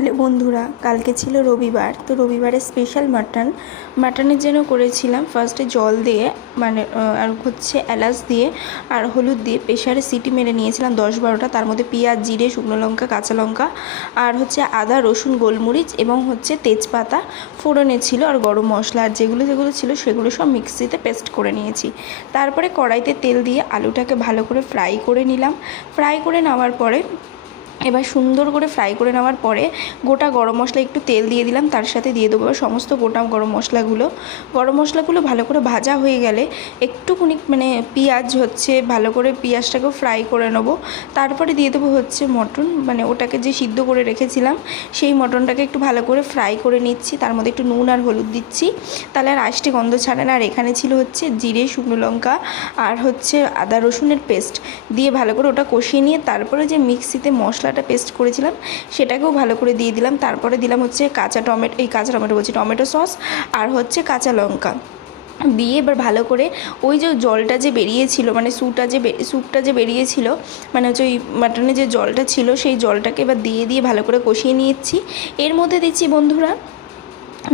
Hello বন্ধুরা, কালকে ছিল রবিবার। তো রবিবারের স্পেশাল মাটনের জন্য করেছিলাম ফার্স্টে জল দিয়ে আর হচ্ছে এলাচ দিয়ে আর হলুদ দিয়ে প্রেশারে সিটি মেরে নিয়েছিলাম 10-12টা। তার মধ্যে পেঁয়াজ, জিরে, শুকনো লঙ্কা, কাঁচা লঙ্কা আর হচ্ছে আদা, রসুন, গোলমরিচ এবং হচ্ছে তেজপাতা ফোড়নে ছিল, আর গরম মশলা আর যেগুলো ছিল সেগুলো সব মিক্সিতে পেস্ট করে নিয়েছি। তারপরে কড়াইতে তেল দিয়ে আলুটাকে ভালো করে ফ্রাই করে নিলাম। ফ্রাই করে নেওয়ার পরে এবার সুন্দর করে ফ্রাই করে নেওয়ার পরে গোটা গরম মশলা একটু তেল দিয়ে দিলাম, তার সাথে দিয়ে দেবো সমস্ত গোটা গরম মশলাগুলো ভালো করে ভাজা হয়ে গেলে একটুখানি পেঁয়াজ ভালো করে পেঁয়াজটাকেও ফ্রাই করে নেবো। তারপরে দিয়ে দেবো হচ্ছে মটন, ওটাকে যে সিদ্ধ করে রেখেছিলাম সেই মটনটাকে একটু ভালো করে ফ্রাই করে নিচ্ছি। তার মধ্যে একটু নুন আর হলুদ দিচ্ছি, তাহলে আর আষ্টে গন্ধ ছাড়ে না। আর এখানে ছিল হচ্ছে জিরে, শুকনো লঙ্কা আর হচ্ছে আদা রসুনের পেস্ট দিয়ে ভালো করে ওটা কষিয়ে নিয়ে তারপরে যে মিক্সিতে মশলাটা পেস্ট করেছিলাম সেটাকেও ভালো করে দিয়ে দিলাম। তারপরে দিলাম হচ্ছে টমেটো সস আর হচ্ছে কাঁচা লঙ্কা দিয়ে এবার ভালো করে ওই যে জলটা যে বেরিয়েছিল, স্যুপটা যে বেরিয়েছিল, হচ্ছে ওই মাটনে যে জলটা ছিল সেই জলটাকে এবার দিয়ে ভালো করে কষিয়ে নিয়েছি। এর মধ্যে দিচ্ছি বন্ধুরা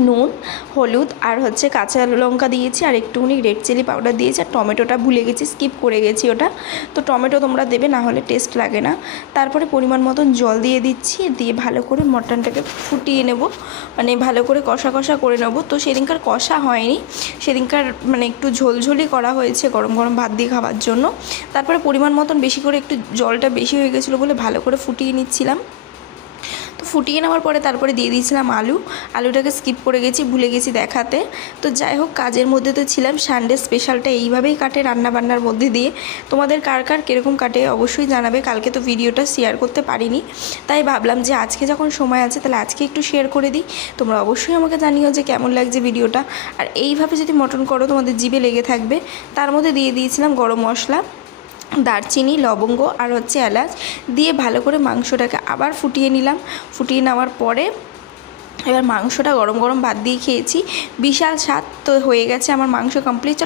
নুন, হলুদ আর হচ্ছে কাঁচা লঙ্কা দিয়েছি আর একটুখানি রেড চিলি পাউডার দিয়েছি। আর টমেটোটা ভুলে গেছি, স্কিপ করে গেছি ওটা। তো টমেটো তোমরা দেবে, না হলে টেস্ট লাগে না। তারপরে পরিমাণ মতন জল দিয়ে দিচ্ছি, দিয়ে ভালো করে মটনটাকে ফুটিয়ে নেব, ভালো করে কষা করে নেব। তো সেদিনকার কষা হয়নি, সেদিনকার একটু ঝোলঝোলি করা হয়েছে গরম গরম ভাত দিয়ে খাওয়ার জন্য। তারপরে পরিমাণ মতন বেশি করে একটু জলটা বেশি হয়ে গেছিলো বলে ভালো করে ফুটিয়ে নিচ্ছিলাম। তো ফুটিয়ে নেওয়ার পরে তারপরে দিয়ে দিয়েছিলাম আলুটাকে স্কিপ করে গেছি, ভুলে গেছি দেখাতে। তো যাই হোক, কাজের মধ্যে তো ছিলাম। সানডে স্পেশালটা এইভাবেই কাটে রান্নাবান্নার মধ্যে দিয়ে। তোমাদের কার কীরকম কাটে অবশ্যই জানাবে। কালকে তো ভিডিওটা শেয়ার করতে পারিনি, তাই ভাবলাম যে আজকে যখন সময় আছে তাহলে আজকে একটু শেয়ার করে দিই। তোমরা অবশ্যই আমাকে জানিও যে কেমন লাগছে ভিডিওটা। আর এইভাবে যদি মটন করো তোমাদের জিভে লেগে থাকবে। তার মধ্যে দিয়ে দিয়েছিলাম গরম মশলা, দারচিনি, লবঙ্গ আর হচ্ছে এলাচ দিয়ে ভালো করে মাংসটাকে আবার ফুটিয়ে নিলাম। ফুটিয়ে নেওয়ার পরে এবার মাংসটা গরম গরম ভাত দিয়ে খেয়েছি, বিশাল স্বাদ। তো হয়ে গেছে আমার মাংস কমপ্লিট।